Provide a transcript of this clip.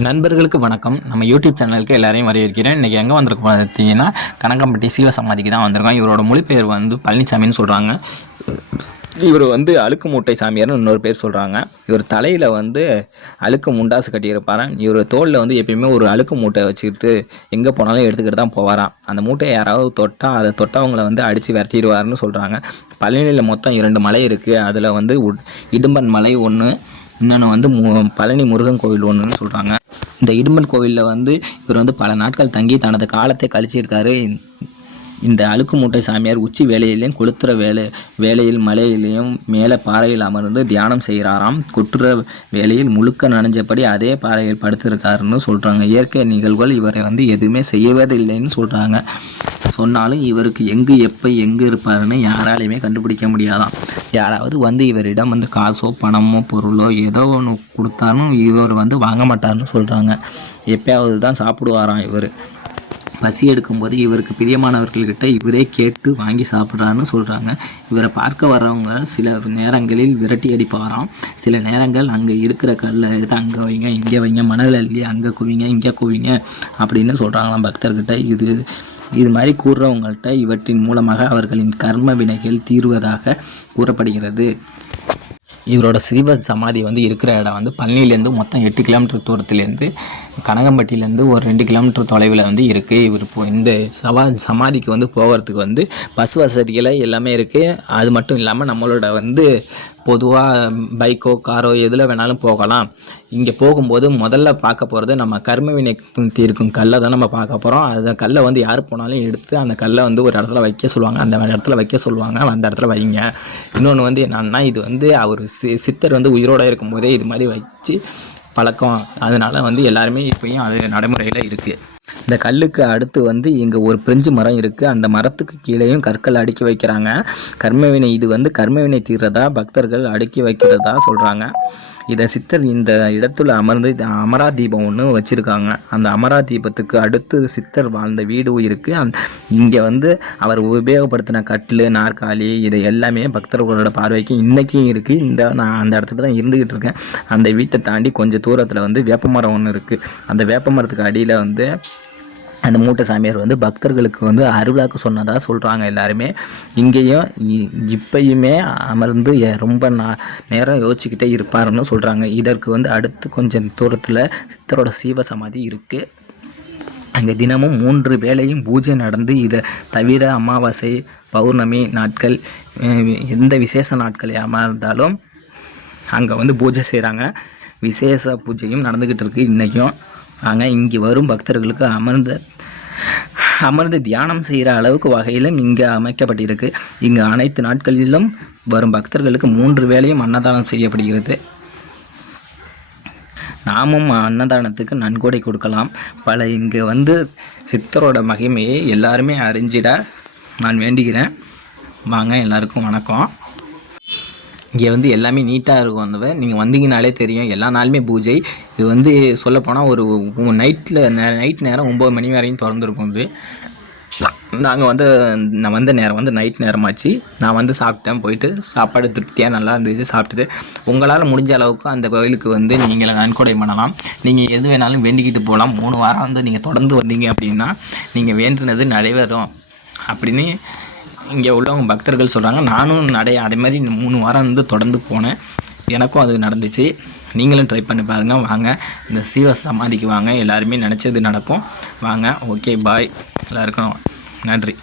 நண்பர்களுக்கு வணக்கம். நம்ம யூடியூப் சேனலுக்கு எல்லாரையும் வரவேற்கிறேன். இன்றைக்கி எங்கே வந்திருக்கோம் பார்த்தீங்கன்னா கனகம்பட்டி சிவ சமாதிக்கு தான் வந்திருக்கோம். இவரோட மொழிபெயர் வந்து பழனிசாமின்னு சொல்கிறாங்க இவர் வந்து அழுக்கு மூட்டை சாமியார்னு இன்னொரு பேர் சொல்கிறாங்க இவர் தலையில் வந்து அழுக்கு முண்டாசு கட்டியிருப்பாராம் இவர் தோளில் வந்து எப்பயுமே ஒரு அழுக்கு மூட்டை வச்சுக்கிட்டு எங்கே போனாலும் எடுத்துக்கிட்டு தான் போவாராம் அந்த மூட்டையை யாராவது தொட்டால் அதை தொட்டவங்களை வந்து அடித்து விரட்டிடுவாருன்னு சொல்கிறாங்க பழனியில் மொத்தம் இரண்டு மலை இருக்குது அதில் வந்து உட்- இடும்பன் மலை ஒன்று இன்னொன்று வந்து மு பழனி முருகன் கோவில் ஒன்றுன்னு சொல்கிறாங்க இந்த இடும்பன் கோவிலில் வந்து இவர் வந்து பல நாட்கள் தங்கி தனது காலத்தை கழிச்சிருக்காரு. இந்த அழுக்கு மூட்டை சாமியார் உச்சி வேலையிலையும் கொளுத்துற வேலை வேலையில் மலையிலையும் மேலே பாறையில் அமர்ந்து தியானம் செய்கிறாராம். கொட்டுற வேலையில் முழுக்க நனைஞ்சபடி அதே பாறையில் படுத்திருக்காருன்னு சொல்கிறாங்க இயற்கை நிகழ்வுகள் இவரை வந்து எதுவுமே செய்வதில்லைன்னு சொல்கிறாங்க சொன்னாலும் இவருக்கு எங்கு எப்போ எங்கே இருப்பாருன்னு யாராலையுமே கண்டுபிடிக்க முடியாதாம் யாராவது வந்து இவரிடம் வந்து காசோ பணமோ பொருளோ ஏதோ ஒன்று கொடுத்தாலும் இவர் வந்து வாங்க மாட்டாருன்னு சொல்கிறாங்க எப்பயாவது தான் சாப்பிடுவாராம் இவர். பசி எடுக்கும்போது இவருக்கு பிரியமானவர்கள்கிட்ட இவரே கேட்டு வாங்கி சாப்பிட்றாருன்னு சொல்கிறாங்க இவரை பார்க்க வர்றவங்க சில நேரங்களில் விரட்டி அடிப்பாராம். சில நேரங்கள் அங்கே இருக்கிற கல்லை எடுத்து அங்கே வைங்க இங்கே வைங்க மணல் அள்ளி அங்கே குவிங்க இங்கே குவிங்க அப்படின்னு சொல்கிறாங்களாம் பக்தர்கிட்ட. இது இது மாதிரி கூறுறவங்கள்ட்ட இவற்றின் மூலமாக அவர்களின் கர்ம வினைகள் தீர்வதாக கூறப்படுகிறது. இவரோட சிவ சமாதி வந்து இருக்கிற இடம் வந்து பழனிலேருந்து மொத்தம் எட்டு கிலோமீட்டர் தூரத்துலேருந்து கனகம்பட்டியிலேருந்து ஒரு ரெண்டு கிலோமீட்டர் தொலைவில் வந்து இருக்குது இவர் இப்போ இந்த சவா சமாதிக்கு வந்து போகிறதுக்கு வந்து பஸ் வசதிகளை எல்லாமே இருக்குது அது மட்டும் இல்லாமல் நம்மளோட வந்து பொதுவாக பைக்கோ காரோ எதில் வேணாலும் போகலாம். இங்கே போகும்போது முதல்ல பார்க்க போகிறது நம்ம கர்ம வினை தீர்க்கும் கல்லை தான் நம்ம பார்க்க போகிறோம் அந்த கல்லை வந்து யார் போனாலும் எடுத்து அந்த கல்லை வந்து ஒரு இடத்துல வைக்க சொல்லுவாங்க. அந்த இடத்துல வைக்க சொல்லுவாங்க. அந்த இடத்துல வைங்க. இன்னொன்று வந்து என்னன்னா இது வந்து அவர் சி சித்தர் வந்து உயிரோடு இருக்கும்போதே இது மாதிரி வச்சு பழக்கம். அதனால் வந்து எல்லாருமே இப்பயும் அது நடைமுறையில் இருக்குது இந்த கல்லுக்கு அடுத்து வந்து இங்கே ஒரு பிரிஞ்சு மரம் இருக்குது அந்த மரத்துக்கு கீழேயும் கற்கள் அடுக்கி வைக்கிறாங்க. கர்மவினை இது வந்து கர்மவினை தீர்றதா? பக்தர்கள் அடுக்கி வைக்கிறதா சொல்கிறாங்க இதை சித்தர் இந்த இடத்துல அமர்ந்து அமரா தீபம் ஒன்று வச்சுருக்காங்க. அந்த அமரா தீபத்துக்கு அடுத்து சித்தர் வாழ்ந்த வீடு இருக்குது அந் இங்கே வந்து அவர் உபயோகப்படுத்தின கட்டில் நாற்காலி இது எல்லாமே பக்தர்களோட பார்வைக்கு இன்றைக்கும் இருக்குது இந்த நான் அந்த இடத்துல தான் இருந்துக்கிட்டு இருக்கேன். அந்த வீட்டை தாண்டி கொஞ்சம் தூரத்தில் வந்து வேப்பமரம் ஒன்று இருக்குது அந்த வேப்பமரத்துக்கு அடியில் வந்து அந்த மூட்டை சாமியார் வந்து பக்தர்களுக்கு வந்து அருளாக்கு சொன்னதாக சொல்கிறாங்க எல்லாருமே. இங்கேயும் இ- இப்பயுமே அமர்ந்து ரொம்ப நா நேரம் யோசிச்சுக்கிட்டே இருப்பாருன்னு சொல்கிறாங்க இதற்கு வந்து அடுத்து கொஞ்சம் தூரத்தில் சித்தரோட சீவ சமாதி இருக்குது அங்கே தினமும் மூன்று வேளையும் பூஜை நடந்து இதை தவிர அமாவாசை பௌர்ணமி நாட்கள் எந்த விசேஷ நாட்கள் அமர்ந்தாலும் அங்கே வந்து பூஜை செய்கிறாங்க விசேஷ பூஜையும் நடந்துக்கிட்டு இருக்குது இன்றைக்கும் அங்கே இங்கே வரும் பக்தர்களுக்கு அமர்ந்த அமர்ந்து தியானம் செய்கிற அளவுக்கு வகையிலும் இங்கே அமைக்கப்பட்டிருக்கு. இங்கே அனைத்து நாட்களிலும் வரும் பக்தர்களுக்கு மூன்று வேளையும் அன்னதானம் செய்யப்படுகிறது. நாமும் அன்னதானத்துக்கு நன்கொடை கொடுக்கலாம். பல இங்கே வந்து சித்தரோட மகிமையை எல்லாருமே அறிஞ்சிட நான் வேண்டுகிறேன். வாங்க எல்லாருக்கும் வணக்கம். இங்கே வந்து எல்லாமே நீட்டாக இருக்கும் அந்த நீங்கள் வந்தீங்கனாலே தெரியும். எல்லா நாளுமே பூஜை. இது வந்து சொல்லப்போனால் ஒரு நைட்டில் நைட் நேரம் ஒம்பது மணி வரையும் திறந்துருக்கும் இது. நாங்கள் வந்து நான் வந்த நேரம் வந்து நைட் நேரமாச்சு. நான் வந்து சாப்பிட்டேன் போயிட்டு சாப்பாடு திருப்தியாக நல்லா இருந்துச்சு சாப்பிட்டுட்டு. உங்களால் முடிஞ்ச அளவுக்கு அந்த கோயிலுக்கு வந்து நீங்கள் நன்கொடை பண்ணலாம். நீங்கள் எது வேணாலும் வேண்டிக்கிட்டு போகலாம் மூணு வாரம் வந்து நீங்கள் தொடர்ந்து வந்தீங்க அப்படின்னா நீங்கள் வேண்டுனது நடைபெறும் அப்படின்னு இங்கே உள்ளவங்க பக்தர்கள் சொல்கிறாங்க நானும் நடை அதே மாதிரி மூணு வாரம் இருந்து தொடர்ந்து போனேன். எனக்கும் அது நடந்துச்சு. நீங்களும் ட்ரை பண்ணி பாருங்கள் வாங்க. இந்த சீவ சமாதிக்கு வாங்க. எல்லாருமே நினச்சது நடக்கும். வாங்க. ஓகே பாய் எல்லாருக்கும் நன்றி.